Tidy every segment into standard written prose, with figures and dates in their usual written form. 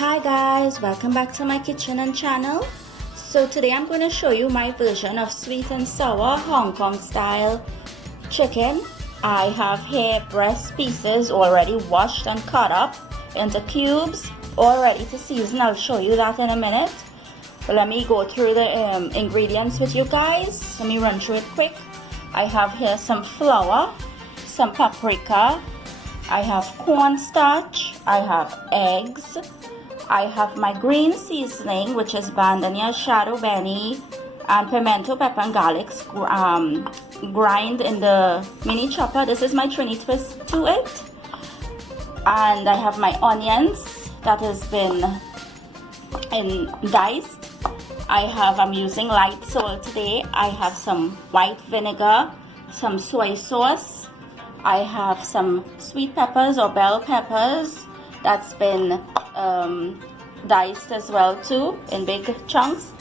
Hi guys, welcome back to my kitchen and channel. So today I'm going to show you my version of sweet and sour Hong Kong style chicken. I have here breast pieces already washed and cut up into cubes, all ready to season. I'll show you that in a minute. But let me go through the ingredients with you guys. Let me run through it quick. I have here some flour, some paprika, I have cornstarch, I have eggs, I have my green seasoning, which is bandania, shadow benny, and pimento, pepper, and garlic grind in the mini chopper. This is my Trini twist to it. And I have my onions that has been diced. I'm using light salt today. I have some white vinegar, some soy sauce. I have some sweet peppers or bell peppers that's been diced as well too in big chunks.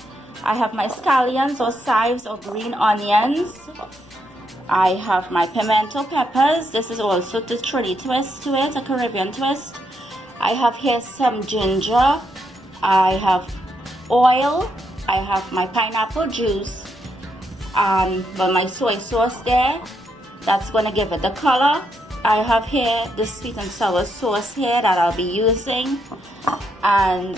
I have my scallions or chives or green onions. I have my pimento peppers. This is also the Trini twist to it, a Caribbean twist. I have here some ginger. I have oil. I have my pineapple juice and my soy sauce there. That's going to give it the color. I have here the sweet and sour sauce here that I'll be using. And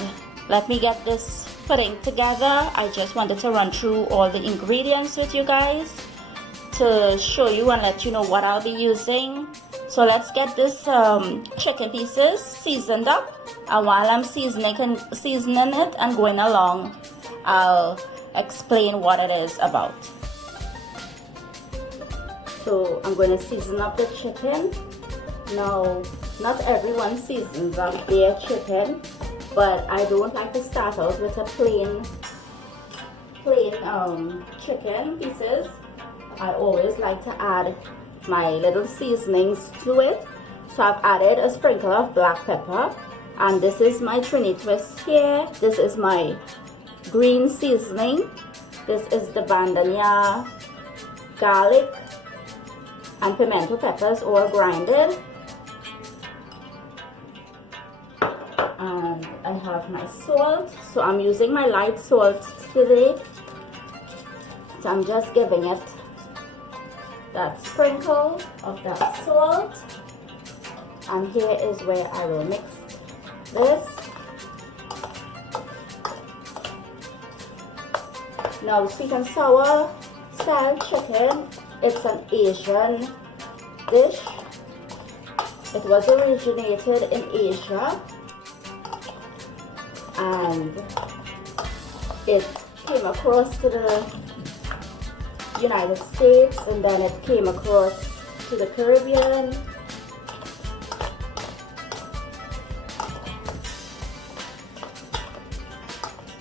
let me get this pudding together. I just wanted to run through all the ingredients with you guys to show you and let you know what I'll be using. So let's get this chicken pieces seasoned up. And while I'm seasoning it and going along, I'll explain what it is about. So I'm going to season up the chicken. Now, not everyone seasons up their chicken, but I don't like to start out with a plain chicken pieces. I always like to add my little seasonings to it. So I've added a sprinkle of black pepper, and this is my Trini twist here. This is my green seasoning. This is the bandania, garlic, and pimento peppers all grinded. And I have my salt. So I'm using my light salt today. So I'm just giving it that sprinkle of that salt. And here is where I will mix this. Now, sweet and sour style chicken, it's an Asian dish. It was originated in Asia and it came across to the United States, and then it came across to the Caribbean.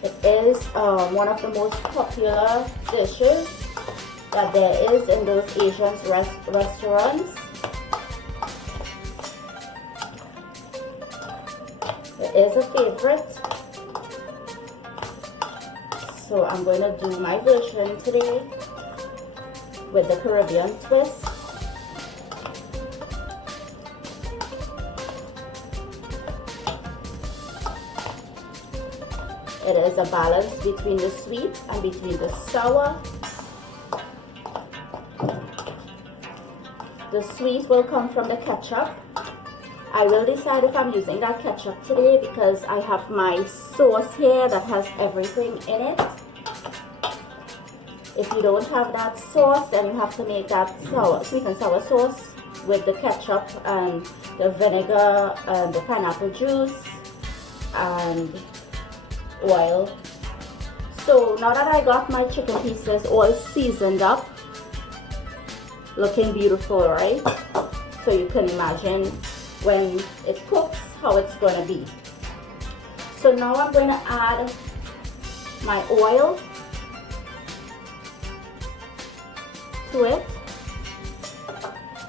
It is one of the most popular dishes that there is in those Asian restaurants. It is a favorite. So I'm going to do my version today with the Caribbean twist. It is a balance between the sweet and between the sour. The sweet will come from the ketchup. I will decide if I'm using that ketchup today because I have my sauce here that has everything in it. If you don't have that sauce, then you have to make that sweet and sour sauce with the ketchup and the vinegar and the pineapple juice and oil. So now that I got my chicken pieces all seasoned up, looking beautiful, right? So you can imagine when it cooks how it's going to be. So now I'm going to add my oil to it.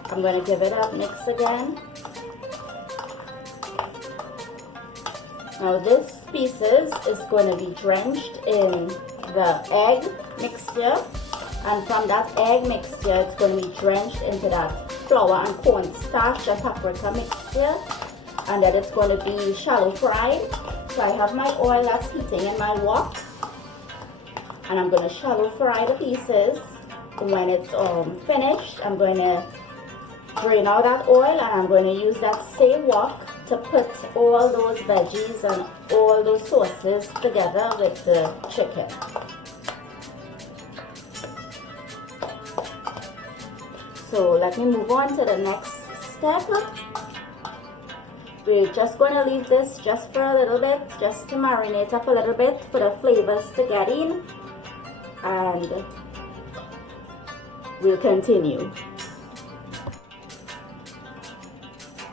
I'm going to give it a mix again. Now this pieces is going to be drenched in the egg mixture, and from that egg mixture it's going to be drenched into that flour and cornstarch and paprika mixture, and then it's going to be shallow fried So I have my oil that's heating in my wok, and I'm going to shallow fry the pieces. When it's finished, I'm going to drain out that oil, and I'm going to use that same wok to put all those veggies and all those sauces together with the chicken. So let me move on to the next step. We're just going to leave this just for a little bit, just to marinate up a little bit for the flavors to get in, and we'll continue.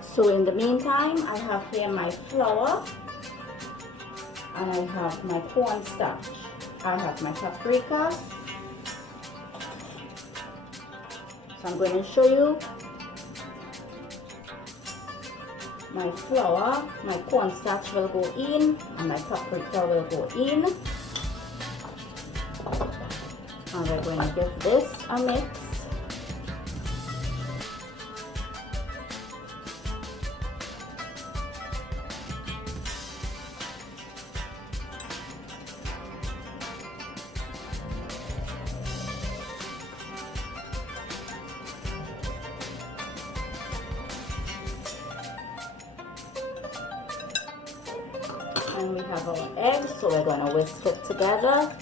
So in the meantime, I have here my flour, and I have my cornstarch. I have my paprika. So I'm going to show you my flour. My cornstarch will go in, and my paprika will go in. And we're going to give this a mix. And we have our eggs, so we're going to whisk it together.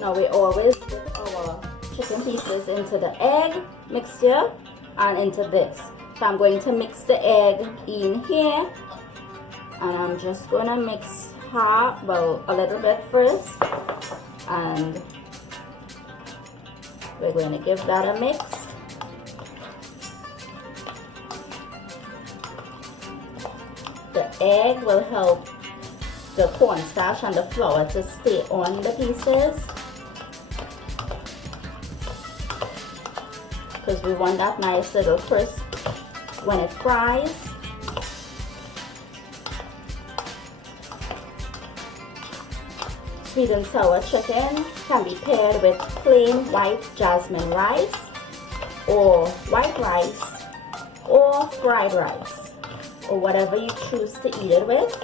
Now we always dip our chicken pieces into the egg mixture and into this. So I'm going to mix the egg in here, and I'm just going to mix a little bit first, and we're going to give that a mix. The egg will help the cornstarch and the flour to stay on the pieces, because we want that nice little crisp when it fries. Sweet and sour chicken can be paired with plain white jasmine rice, or white rice, or fried rice, or whatever you choose to eat it with.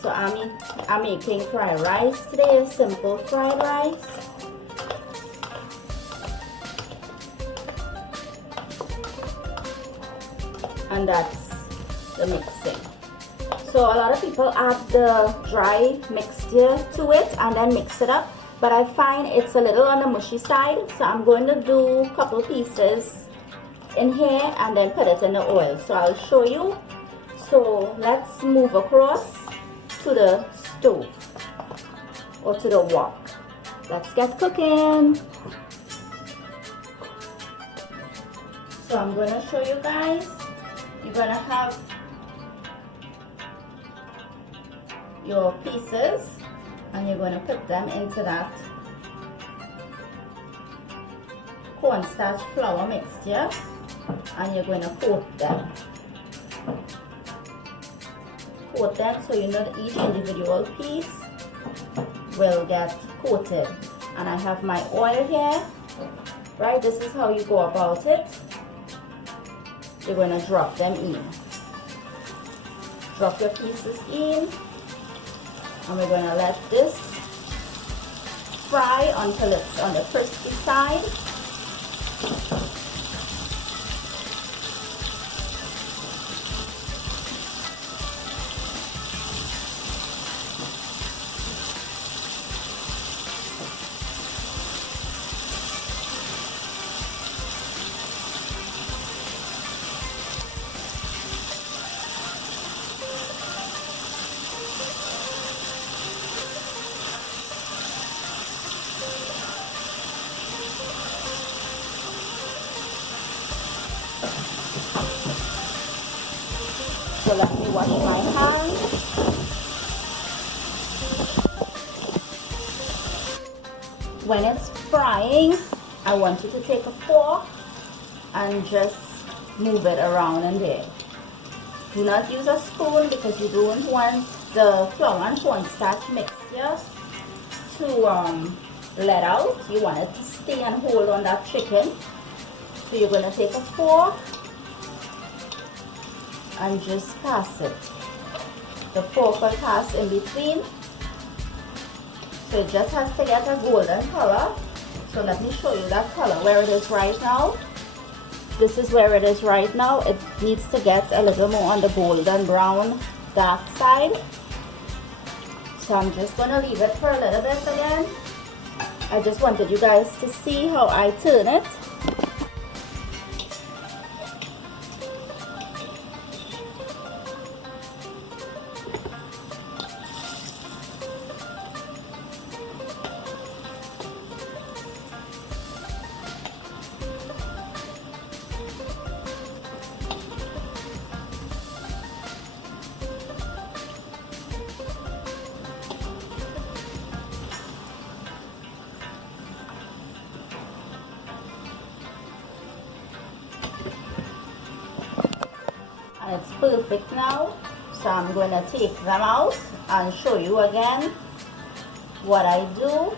So I'm making fried rice today, simple fried rice. And that's the mixing. So a lot of people add the dry mixture to it and then mix it up, but I find it's a little on the mushy side, so I'm going to do a couple pieces in here and then put it in the oil. So I'll show you. So let's move across to the stove or to the wok. Let's get cooking. So I'm going to show you guys. You're going to have your pieces, and you're going to put them into that cornstarch flour mixture, and you're going to coat them. Coat them so you know that each individual piece will get coated. And I have my oil here, right? This is how you go about it. You're going to drop them in. Drop your pieces in. And we're going to let this fry until it's on the crispy side. So let me wash my hands. When it's frying, I want you to take a fork and just move it around in there. Do not use a spoon because you don't want the flour and cornstarch mixture to let out. You want it to stay and hold on that chicken. So you're going to take a fork and just pass it. The fork will pass in between. So it just has to get a golden color. So let me show you that color where it is right now. This is where it is right now. It needs to get a little more on the golden brown dark side. So I'm just going to leave it for a little bit again. I just wanted you guys to see how I turn it. And it's perfect now. So I'm going to take them out and show you again what I do.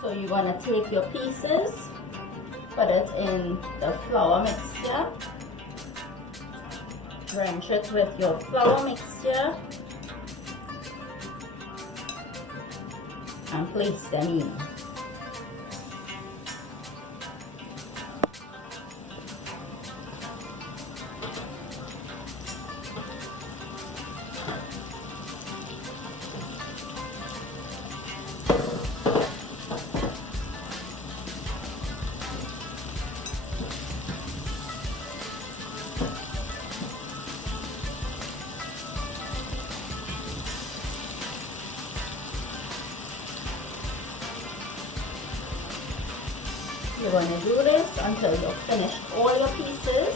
So you're going to take your pieces, put it in the flour mixture, drench it with your flour mixture, and place them in. You're going to do this until you've finished all your pieces.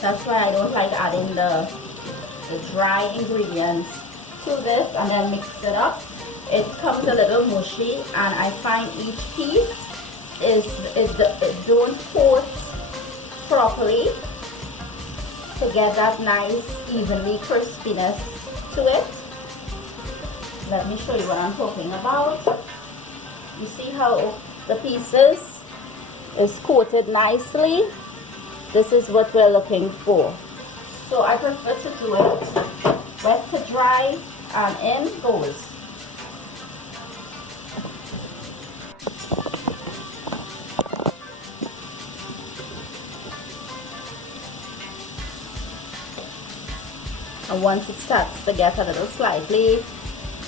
That's why I don't like adding the dry ingredients to this and then mix it up. It comes a little mushy, and I find each piece it don't coat properly to get that nice evenly crispiness to it. Let me show you what I'm talking about. You see how the pieces is coated nicely? This is what we're looking for. So I prefer to do it wet to dry, and in goes. And once it starts to get a little slightly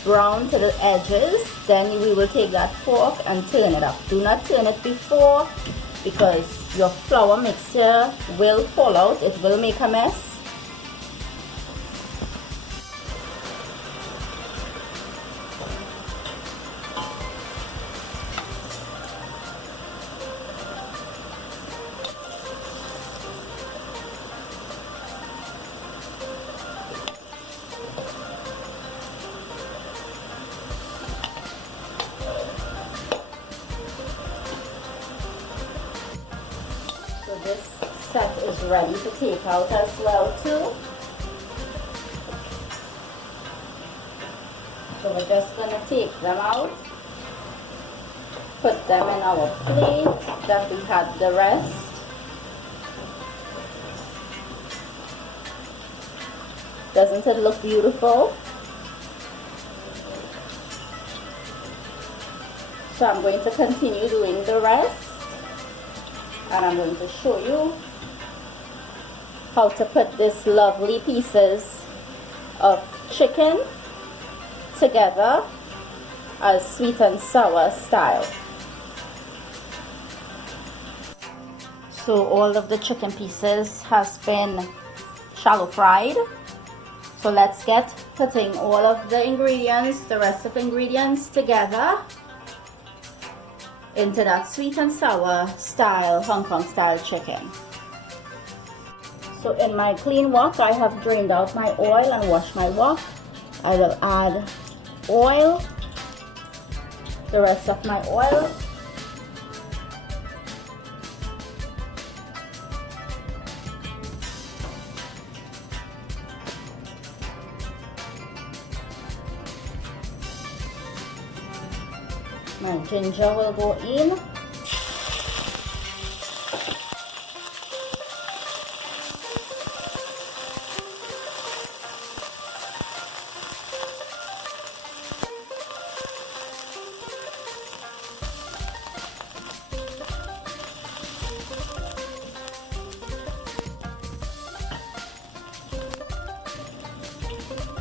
brown to the edges, then we will take that fork and turn it up. Do not turn it before, because your flour mixture will fall out. It will make a mess. So this set is ready to take out as well too. So we're just going to take them out, put them in our plate that we had the rest. Doesn't it look beautiful? So I'm going to continue doing the rest. And I'm going to show you how to put these lovely pieces of chicken together as sweet and sour style. So all of the chicken pieces has been shallow fried. So let's get putting all of the ingredients, the rest of the ingredients together into that sweet and sour style, Hong Kong style chicken. So in my clean wok, I have drained out my oil and washed my wok. I will add oil, the rest of my oil. My ginger will go in.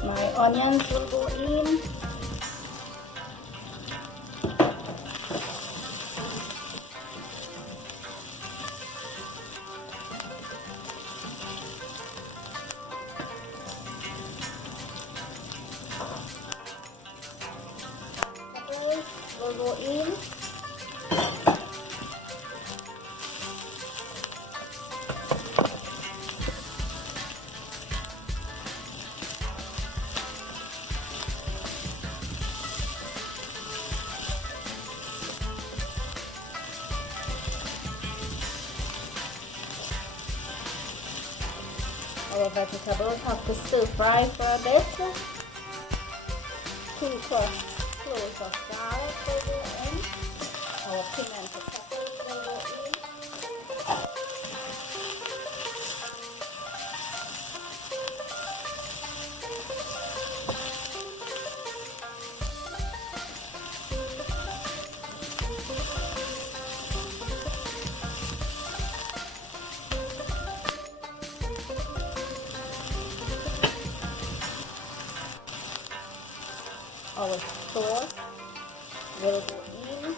My onions will go in. Peppers will go in. Our vegetables have to stir fry for a bit. 2 cloves of garlic will go in. Our pimento peppers will go in. Our sauce will go in.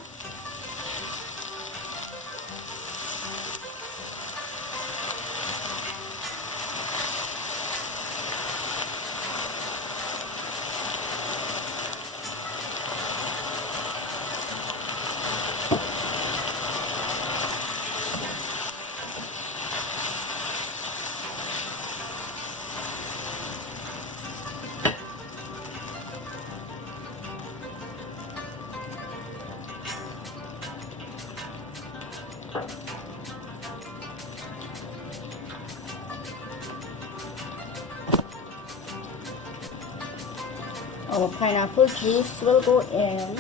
Our pineapple juice will go in.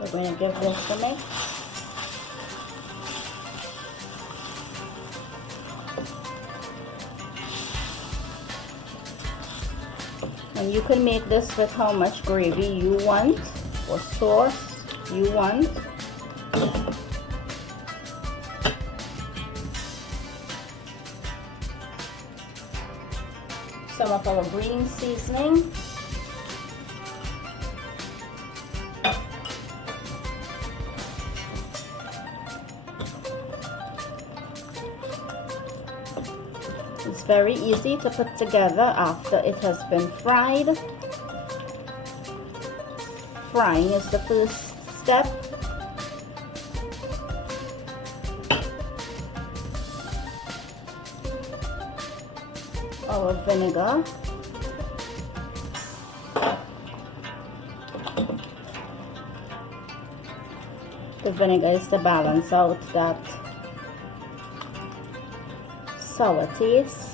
We're going to give this a mix. And you can make this with how much gravy you want or sauce you want. Some of our green seasoning. It's very easy to put together after it has been fried. Frying is the first step. Our vinegar. The vinegar is to balance out that sour taste.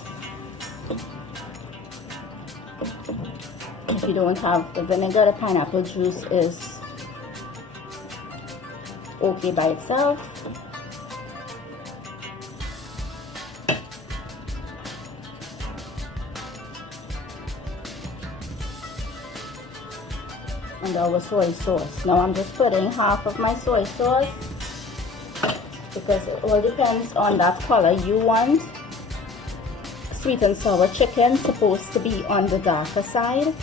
If you don't have the vinegar, the pineapple juice is okay by itself. And our soy sauce. Now I'm just putting half of my soy sauce because it all depends on that color you want. Sweet and sour chicken supposed to be on the darker side.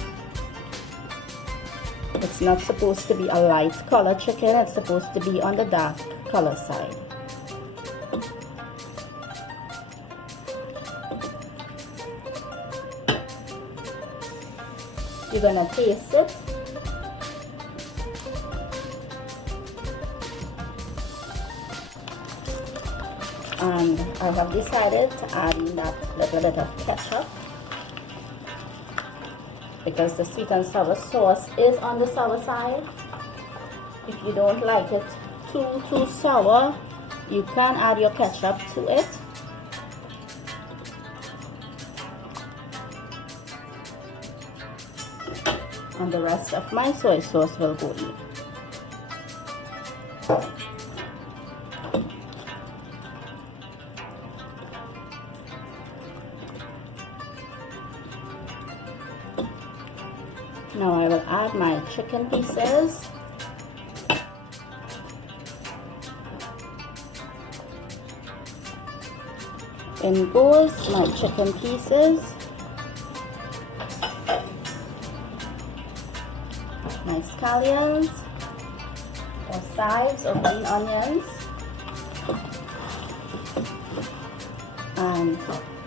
It's not supposed to be a light color chicken, it's supposed to be on the dark color side. You're gonna taste it. And I have decided to add in that little bit of ketchup because the sweet and sour sauce is on the sour side. If you don't like it too sour, you can add your ketchup to it. And the rest of my soy sauce will go in. Now I will add my chicken pieces. In goes my chicken pieces. My scallions or chives or green onions. And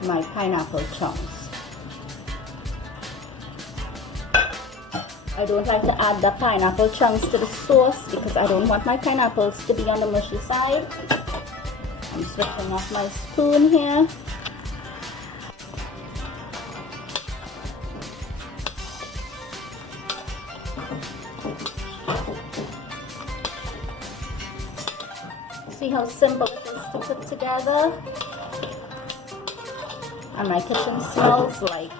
my pineapple chunks. I don't like to add the pineapple chunks to the sauce because I don't want my pineapples to be on the mushy side. I'm switching off my spoon here. See how simple it is to put together? And my kitchen smells like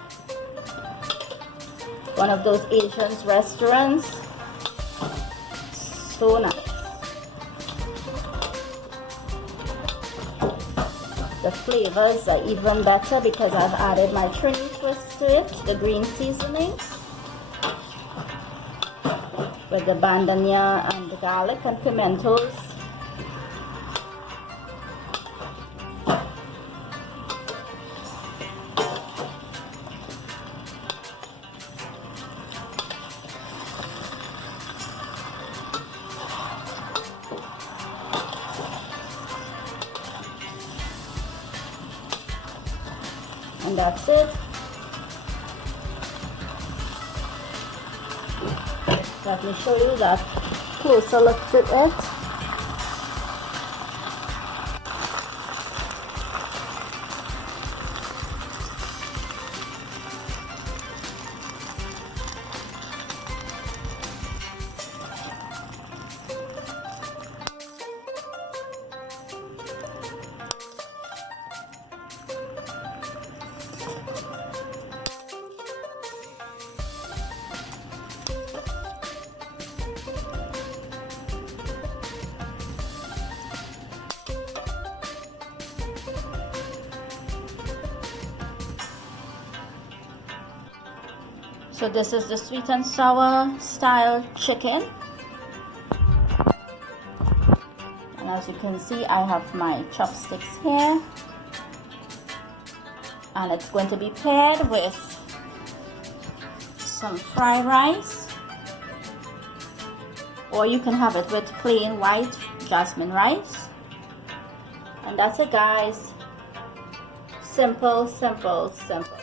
one of those Asian restaurants. So nice. The flavors are even better because I've added my Trini twist to it, the green seasoning, with the bandania and the garlic and pimentos. And that's it. Let me show you that closer look to it. So this is the sweet and sour style chicken. And as you can see, I have my chopsticks here. And it's going to be paired with some fried rice. Or you can have it with plain white jasmine rice. And that's it, guys. Simple, simple, simple.